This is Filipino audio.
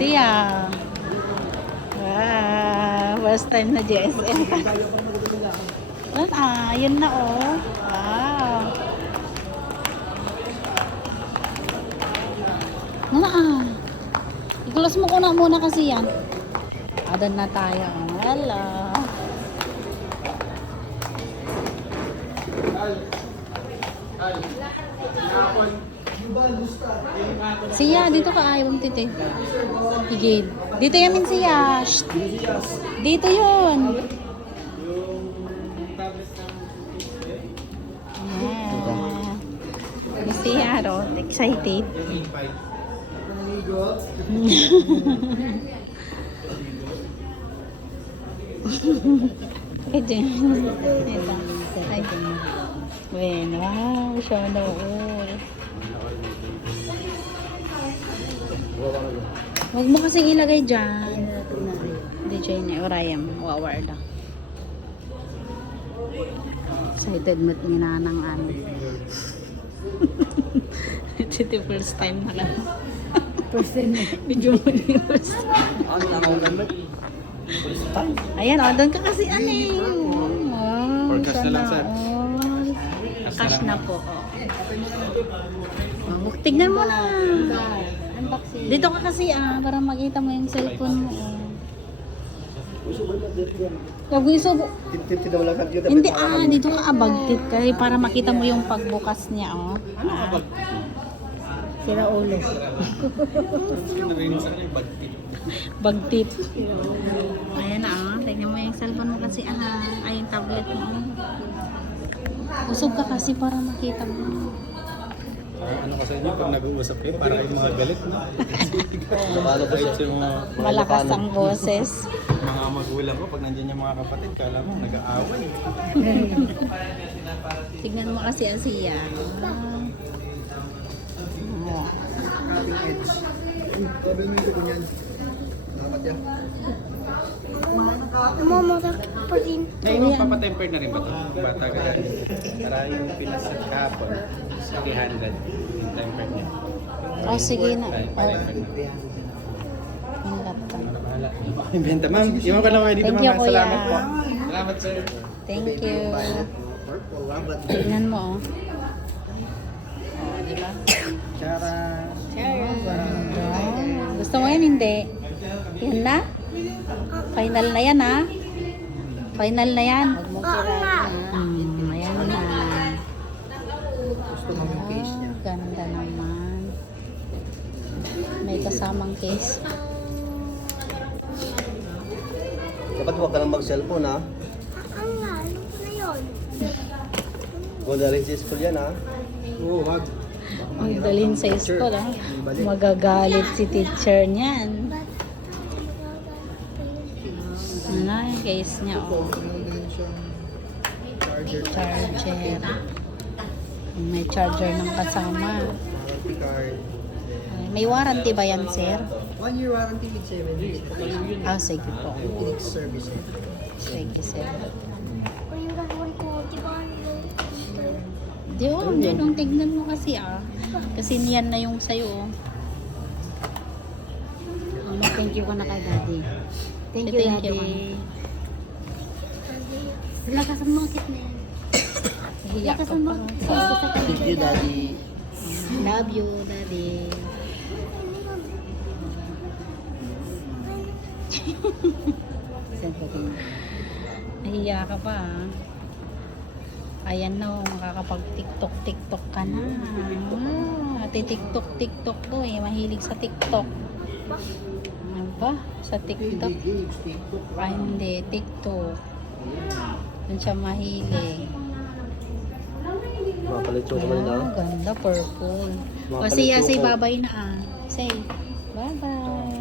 Siya. First time na GSM. Yun na oh. Wow. I-close mo ko na muna kasi yan. Adan na tayo. Hello. Siya, dito ka ayaw mong titi. Higid. Dito yamin siya. Shh. Dito yun. Siya, excited. Ito. Bueno, wow, siya na all. Huwag mo kasing ilagay dyan. DJ ni Orayam. Wawar lang. Excited mo't minanang ano. It's the first time na lang. First time na. Medyo mo yung first time. Ayan, o, doon ka kasi aneh. Wow, Forecast na lang, sir. Cash na po. Tignan mo na. Dito ka kasi para makita mo yung cellphone mo. Huwag mo isubo. Hindi dito ka abagtit kasi para makita mo yung pagbukas niya. Sira ulo. Bagtit. Ayan na tignan mo yung cellphone mo kasi ay yung tablet mo. Usog ka kasi para makita mo. Ano ka sa inyo pag nag-uusap kayo para kayo mga galit, no? Malakas ang boses. Mga magulang ko pag nandiyan yung mga kapatid, kala mo nag-aaway. Tignan mo kasi ang siya. Mamatak pa din. Ngayon, papatemper na rin ba ito? Bata ka na. Para yung pinasat kahapon, 300 yung temper niya. Sige na. Pa-temper na. Yung laptop. Inventa, ma'am. Iwan ko lang kayo dito, Thank you, ma'am. kuya. Salamat po. Salamat, sir. Thank you. Tignan mo diba? Chara. Gusto mo yan? Hindi. Yan na? Final na yan Final na yan. Ayan na. Gusto mo yung case niya. Ganda naman. May kasamang case. Dapat huwag ka lang mag-cellphone ha. Ano na yun? Kung dalhin sa school yan ha. Oo, wag. Ang dalhin sa school magagalit si teacher niyan. Ano yung case niya charger. May charger ng kasama. May warranty ba yan, sir? 1 year warranty with 7 years. Sige po. Phoenix service. Sige, sir. O yung gagawin ko, di ba? Diyon, tignan mo kasi Kasi niyan na yung sayo. Thank you ko na kay daddy. Thank you, daddy. Lakas ang mga na yan. Lakas ang mga Thank you, daddy. Love you, daddy. Nahiya ka pa Ayan na, makakapag-tiktok ka na. Tiktok to mahilig sa TikTok. Ano ba? Sa TikTok? Hindi, TikTok. Doon siya mahilig. Mapalito naman na. Ganda, purple. O siya, say bye-bye na Say, bye-bye.